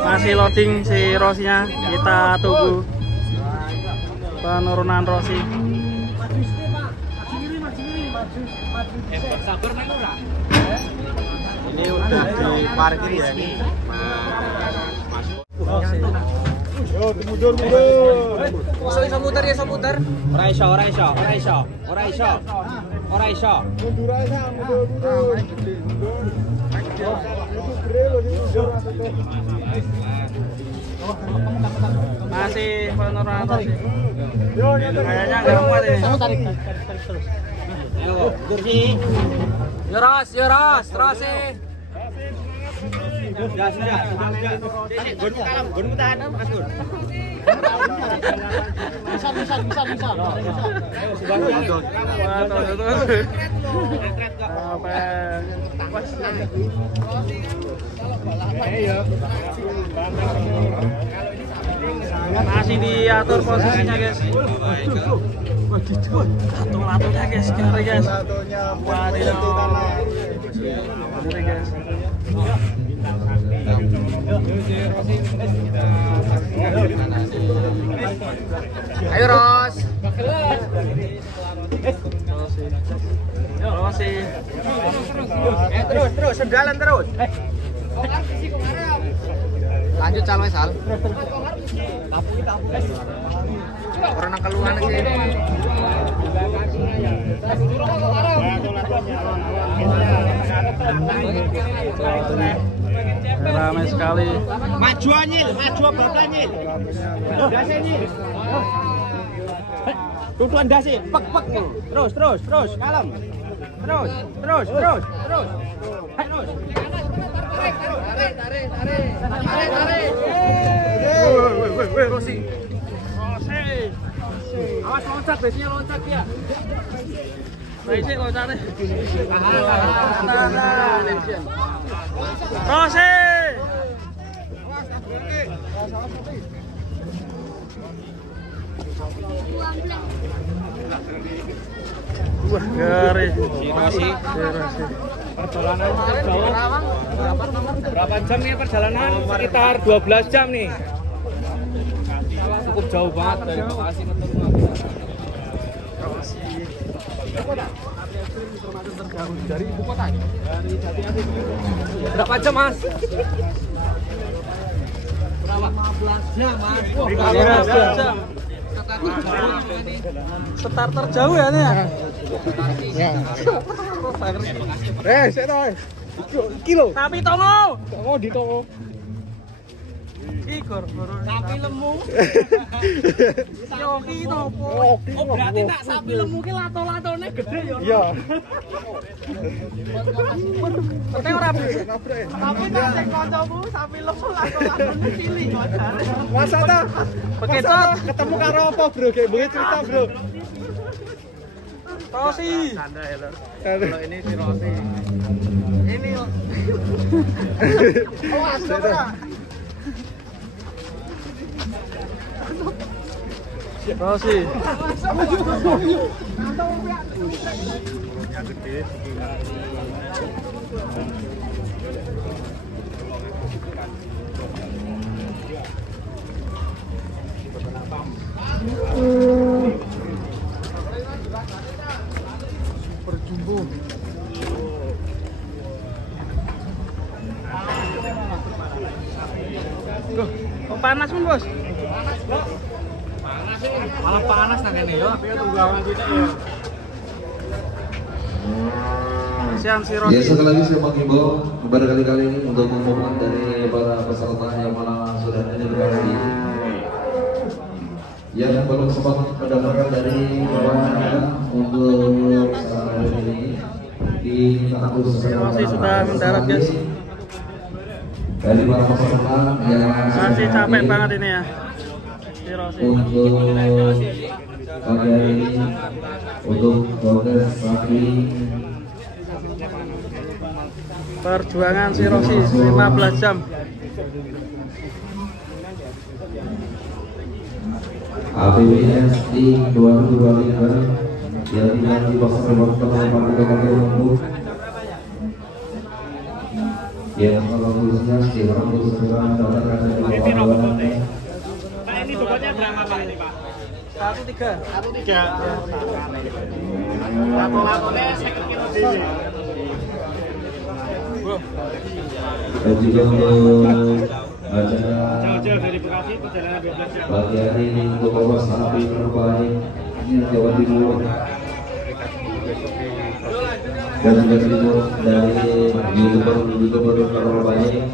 Masih loading si Rosinya, kita tunggu penurunan Rosi. Ini udah di parkir ya ini. Yo, mundur. Iso muter ya, iso muter. Ora iso. Mundur aja, mundur. Masih penurunan Rosi. Kayaknya nggak muat ini. Kamu tarik terus. Yo, kursi. Yo Ros, Rosi. Sudah. Gun tahan, Mas Gun. Bisa. Masih diatur posisinya guys. Latunya guys, ngeri guys. Ngeri guys. Ayo Ros. Rosi. Terus, jalan terus. Lanjut Sal, Sal. Orang nang keluar sih. Ramai sekali. Maju Anyil, maju bapak Anyil. Dasi Anyil. Tutuan dasi, pek. Terus, kalem. Terus. Tarik. Rosi. Awas loncat, biasanya loncat ya. Baik sih loncatnya. Rosi. Wah, ngeri. Rosi. Perjalanan jauh. Berapa jam nih perjalanan? Sekitar 12 jam nih. Cukup jauh banget dari Bekasi ke dari ibu kota. Berapa jam Mas? Berapa? 15 jam Mas. 15 jam. Starter jauh ya nih ya. Kilo. Tapi tongo. Tongo di tongo. Igor, Sapi lemu. Yoki topo. Oh berarti tak sapi lemu ki lato-latone gede ya. Iya. Penting ora bisa. Tapi tak sing kancamu sapi lemu lato-latone cilik kok. Masa ta? Begitu Ketemu karo apa, Bro? Kayak boleh cerita, Bro. Rosi. Kalau ini si Rosi. Ini. Oh, asal. Rosi. Super jumbo. Kok panas pun bos? Malah panas nang kene yo. Siang si Rosi. Ya, sekali lagi saya menghimbau kepada kali ini untuk memohon dari para peserta yang mana sudah ada di lokasi yang belum sempat mendapatkan dari bawahnya untuk saat ini di kampus Rosi sudah mendarat guys. Dari para peserta yang Masih capek banget ini ya si Rosi. untuk pagi hari ini untuk progres sapi Perjuangan si Rosi 15 jam. APBS di 2023 yang dimana di pasar Kabupaten Kabupaten yang kalau khususnya sekitar khususnya datangkan dari bawah-bawah. Pak, ini bobotnya berapa Pak ini Pak? 1,3. 1,3. Lapo-laponya 50 kilo dhewe. Dan juga untuk acara Jauh-jauh dari Bekasi perjalanan 12 jam. pagi hari ini untuk bawa sapi terbaik ini Jawa Timur dan juga timur dari youtuber terbaik